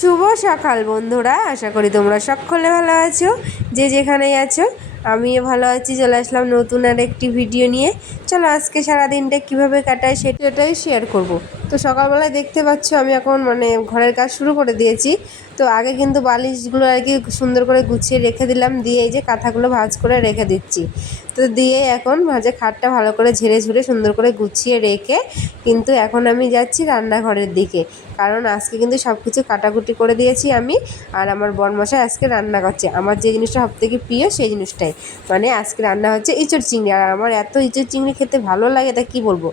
শুভ সকাল বন্ধুরা, আশা করি তোমরা সকলে ভালো আছো। যে যেখানেই আছো, আমিও ভালো আছি। চলে আসলাম নতুন আর একটি ভিডিও নিয়ে। চলো আজকে সারাদিনটা কীভাবে কাটায় সেটাই শেয়ার করব। তো সকালবেলায় দেখতে পাচ্ছ আমি এখন ঘরের কাজ শুরু করে দিয়েছি। তো আগে কিন্তু বালিশগুলো আর কি সুন্দর করে গুছিয়ে রেখে দিলাম, দিয়ে এই যে কাঁথাগুলো ভাঁজ করে রেখে দিচ্ছি। তো দিয়ে এখন ভাঁজে খাটটা ভালো করে ঝেড়ে ঝুড়ে সুন্দর করে গুছিয়ে রেখে কিন্তু এখন আমি যাচ্ছি রান্নাঘরের দিকে। কারণ আজকে কিন্তু সব কিছু কাটাকুটি করে দিয়েছি আমি, আর আমার বরমশাই আজকে রান্না করছে আমার যে জিনিসটা সবথেকে প্রিয় সেই জিনিসটাই। আজকে রান্না হচ্ছে ইঁচড় চিংড়ি, আর আমার এত ইঁচড় চিংড়ি খেতে ভালো লাগে তা কী বলবো।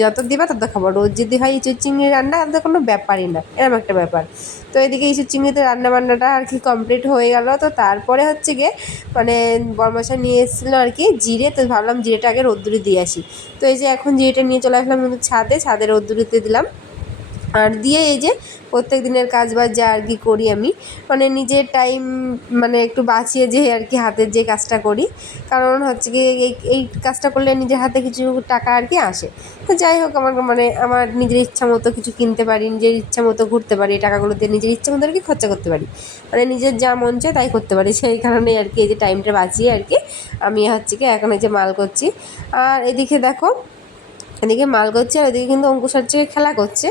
যত দিবা তত খাবো। রোজ যদি হয় ইঁচড় চিংড়ি রান্না, তাতে কোনো ব্যাপারই না, এরকম একটা ব্যাপার। তো এদিকে ইঁচড় চিংড়িতে রান্নাবান্নাটা আর কি কমপ্লিট হয়ে গেল। তো তারপরে হচ্ছে গিয়ে বরমশাই নিয়ে এসেছিলো আর কি জিরে। তো ভাবলাম জিরেটা আগে রোদ্দুরে দিয়ে আসি। তো এই যে এখন জিরেটা নিয়ে চলে আসলাম কিন্তু ছাদে রোদ্দুরিতে দিলাম। আর দিয়ে এই যে প্রত্যেক দিনের কাজ বাজ যা আর কি করি আমি, নিজের টাইম একটু বাঁচিয়ে যে আর কি হাতের যে কাজটা করি। কারণ হচ্ছে কি এই কাজটা করলে নিজের হাতে কিছু টাকা আর কি আসে। তো যাই হোক, আমার নিজের ইচ্ছা মতো কিছু কিনতে পারি, নিজের ইচ্ছা মতো ঘুরতে পারি, টাকাগুলো দিয়ে নিজের ইচ্ছা মতো আর কি খরচা করতে পারি। নিজের যা মন চায় তাই করতে পারি। সেই কারণেই আর কি এই যে টাইমটা বাঁচিয়ে আর কি আমি হচ্ছে কি এখন এই যে মাল করছি। আর এদিকে দেখো, এদিকে মাল করছে আর ওদিকে কিন্তু অঙ্কুশ হচ্ছে খেলা করছে।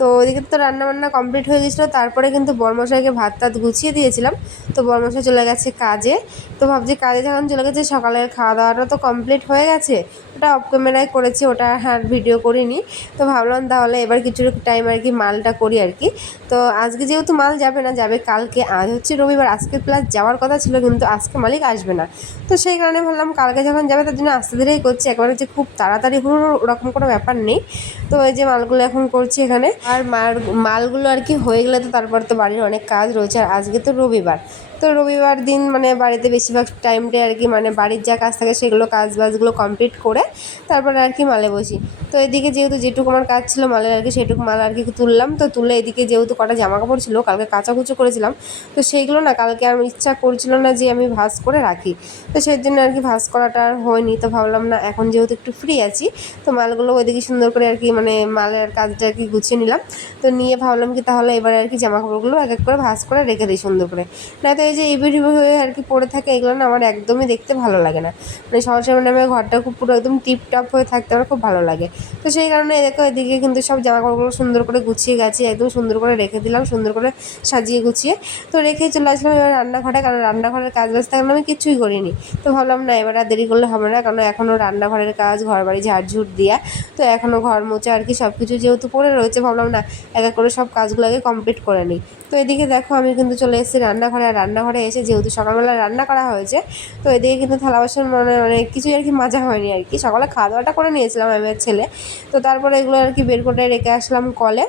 তো ওইদিকে তো রান্নাবান্না কমপ্লিট হয়ে গেছিলো। তারপরে কিন্তু বরমশাইকে ভাত টাত গুছিয়ে দিয়েছিলাম। তো বরমশাই চলে গেছে কাজে। তো ভাবছি কাজে যখন চলে গেছে, সকালের খাওয়া দাওয়াটা তো কমপ্লিট হয়ে গেছে, ওটা অফ ক্যামেরায় করেছি, ওটা আর ভিডিও করিনি। তো ভাবলাম তাহলে এবার কিছু টাইম আর কি মালটা করি আর কি। তো আজকে যেহেতু মাল যাবে না, যাবে কালকে। আজ হচ্ছে রবিবার, আজকে প্লাস যাওয়ার কথা ছিল, কিন্তু আজকে মালিক আসবে না। তো সেই কারণে ভাবলাম কালকে যখন যাবে তার জন্য আস্তে ধীরেই করছি, একবারে যে খুব তাড়াতাড়ি হলো ওরকম কোনো ব্যাপার নেই। তো এই যে মালগুলো এখন করছি এখানে। আর মালগুলো আর কি হয়ে গেলে তো তারপর তো বাড়ির অনেক কাজ রয়েছে। আর আজকে তো রবিবার, তো রবিবার দিন বাড়িতে বেশিরভাগ টাইমটাই আর কি বাড়ির যা কাজ থাকে সেগুলো কাজ বাজগুলো কমপ্লিট করে তারপরে আর কি মালে বসি। তো এদিকে যেহেতু যেটুকু আমার কাজ ছিল মালের আর কি, সেটুকু মাল আর কি তুললাম। তো তুলে এদিকে যেহেতু কটা জামা কাপড় ছিল কালকে কাচাকুচো করেছিলাম, তো সেইগুলো না কালকে আর ইচ্ছা করছিল না যে আমি ভাঁজ করে রাখি। তো সেই জন্য আর কি ভাঁজ করাটা আর হয়নি। তো ভাবলাম না, এখন যেহেতু একটু ফ্রি আছি, তো মালগুলো ওইদিকে সুন্দর করে আর কি মালের কাজটা আর কি গুছিয়ে নিলাম। তো নিয়ে ভাবলাম কি তাহলে এবারে আর কি জামা কাপড়গুলো এক এক করে ভাঁজ করে রেখে দিই সুন্দর করে। না তো এই যে ইবির হয়ে আর কি পড়ে থাকে, এগুলো না আমার একদমই দেখতে ভালো লাগে না। সহজে আমার ঘরটা খুব পুরো একদম টিপটপ হয়ে থাকতে আমার খুব ভালো লাগে। তো সেই কারণে দেখো এদিকে কিন্তু সব জামা কাপড়গুলো সুন্দর করে গুছিয়ে গাছিয়ে একদম সুন্দর করে রেখে দিলাম, সুন্দর করে সাজিয়ে গুছিয়ে। তো রেখেই চলে আসলাম এবার রান্নাঘরে, কারণ রান্নাঘরের কাজ বাজ থাকলে আমি কিছুই করিনি। তো ভাবলাম না এবার আর দেরি করলে হবে না, কারণ এখনও রান্নাঘরের কাজ, ঘর বাড়ি ঝাড়ঝুট দেওয়া, তো এখনও ঘর মোছা আর কি সব কিছু যেহেতু পড়ে রয়েছে, ভাবলাম না এক এক করে সব কাজগুলো আগে কমপ্লিট করে নিই। তো এদিকে দেখো আমি কিন্তু চলে এসেছি রান্নাঘরে। আর রান্নাঘরে এসে যেহেতু সকালবেলা রান্না করা হয়েছে, তো এদিকে কিন্তু থালা বাসন কিছুই আর কি মাজা হয়নি আর কি। সকালে খাওয়া দাওয়াটা করে নিয়েছিলাম আমি আর ছেলে। তো তারপরে এগুলো আর কি বের করে রেখে আসলাম কলে।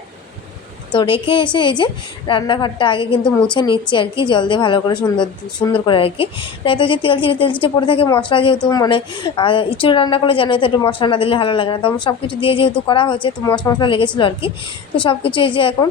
তো রেখে এসে এই যে রান্নাঘরটা আগে কিন্তু মুছে নিচ্ছি আর কি, জল দিয়ে ভালো করে সুন্দর সুন্দর করে আর কি। নয়তো যে তেল চিটে পড়ে থাকে, মশলা যেহেতু ইঁচড় রান্না করলে জানোই তো একটু মশলা না দিলে ভালো লাগে না। তো সব কিছু দিয়ে যেহেতু করা হয়েছে, তো মশলা লেগেছিলো আর কি। তো সব কিছু এই যে এখন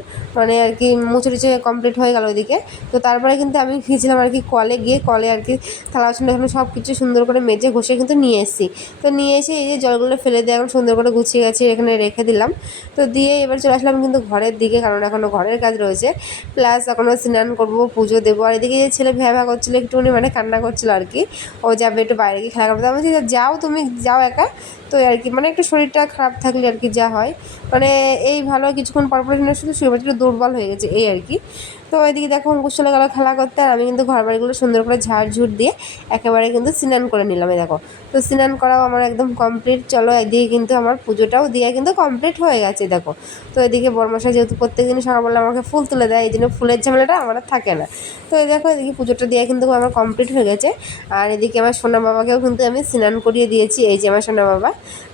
আর কি মুছে টুছে কমপ্লিট হয়ে গেল ওইদিকে। তো তারপরে কিন্তু আমি গিয়েছিলাম আর কি কলে আর কি থালা বাসন এখন সব কিছু সুন্দর করে মেজে ঘষে কিন্তু নিয়ে এসেছি। তো নিয়ে এসে এই যে জলগুলো ফেলে দিয়ে এখন সুন্দর করে গুছিয়ে গেছে এখানে রেখে দিলাম। তো দিয়ে এবার চলে আসলাম কিন্তু ঘরের দিকে, কারণ এখনও ঘরের কাজ রয়েছে, প্লাস এখনও স্নান করবো, পুজো দেবো। আর এদিকে যে ছেলে ভ্যা করছিলো একটুখানি কান্না করছিলো আর কি, ও যাবে একটু বাইরে গিয়ে খেলা করতে। আমি বলছি যাও, তুমি যাও একা। তো আর কি একটু শরীরটা খারাপ থাকলে আর কি যা হয়, এই ভালো কিছুক্ষণ পর শুধু শরীরটা একটু দুর্বল হয়ে গেছে এই আর কি। তো এদিকে দেখো অঙ্কুশ চলে গেলো খেলা করতে, আর আমি কিন্তু ঘর বাড়িগুলো সুন্দর করে ঝাড়ঝুট দিয়ে একেবারে কিন্তু স্নান করে নিলাম। এই দেখো, তো স্নান করাও আমার একদম কমপ্লিট। চলো এদিকে কিন্তু আমার পুজোটাও দিয়ে কিন্তু কমপ্লিট হয়ে গেছে দেখো। তো এদিকে বরমশাই যেহেতু প্রত্যেকদিন সকালবেলা আমাকে ফুল তুলে দেয়, এই জন্য ফুলের ঝামেলাটা আমার আর থাকে না। তো এই দেখো এদিকে পুজোটা দিয়ে কিন্তু আমার কমপ্লিট হয়ে গেছে। আর এদিকে আমার সোনা বাবাকেও কিন্তু আমি স্নান করিয়ে দিয়েছি, এই যে আমার সোনা বাবা।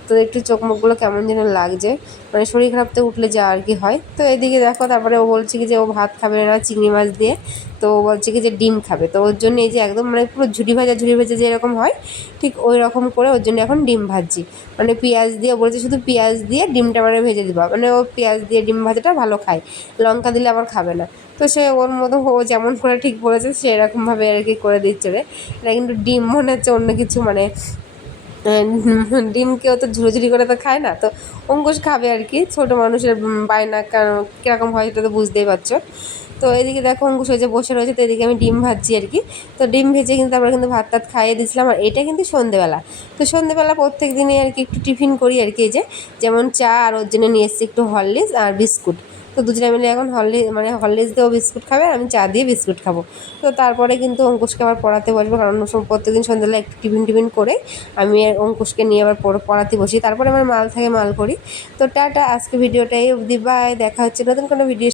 তো একটু চোখ মুখগুলো কেমন যেন লাগছে, শরীর খারাপ তো উঠলে যা আর কি হয়। তো এদিকে দেখো তারপরে ও বলছে কি যে ও ভাত খাবে না চিংড়ি মাছ দিয়ে, তো ও বলছে কি যে ডিম খাবে। তো ওর জন্য এই যে একদম পুরো ঝুড়ি ভাজা যেরকম হয় ঠিক ওই রকম করে ওর জন্য এখন ডিম ভাজছি। পেঁয়াজ দিয়ে বলছে শুধু পেঁয়াজ দিয়ে ডিমটা ভেজে দিবা, ও পেঁয়াজ দিয়ে ডিম ভাজাটা ভালো খায়, লঙ্কা দিলে আবার খাবে না। তো সে ওর মতো ও যেমন করে ঠিক বলেছে সেরকমভাবে আর কি করে দিচ্ছে রে। এটা কিন্তু ডিম মনে হচ্ছে অন্য কিছু, ডিম কেউ তো ঝুড়ি করে তো খায় না। তো অঙ্কুশ খাবে আর কি, ছোটো মানুষের বায়না কীরকম হয় সেটা তো বুঝতেই পারছো। তো এদিকে দেখো অঙ্কুশ হয়ে যে বসে রয়েছে, তো এদিকে আমি ডিম ভাজছি আর কি। তো ডিম ভেজে কিন্তু তারপরে কিন্তু ভাত টাত খাইয়ে দিয়েছিলাম। আর এটা কিন্তু সন্ধেবেলা। তো সন্ধেবেলা প্রত্যেক দিনই আর কি একটু টিফিন করি আর কি। এই যে যেমন চা, আর ওর জন্য নিয়ে এসেছি একটু হরলিক্স আর বিস্কুট। তো দুজনে মিলে এখন হরলিক্স দিয়েও বিস্কুট খাবে, আর আমি চা দিয়ে বিস্কুট খাবো। তো তারপরে কিন্তু অঙ্কুশকে আবার পড়াতে বসবো, কারণ প্রত্যেকদিন সন্ধ্যাবেলা একটু টিফিন করে আমি আর অঙ্কুশকে নিয়ে আবার পড়াতে বসি। তারপরে আমার মাল থাকে, মাল করি। তো টাটা, আজকে ভিডিওটাই অবধি, বাই। দেখা হচ্ছে নতুন কোনো ভিডিও।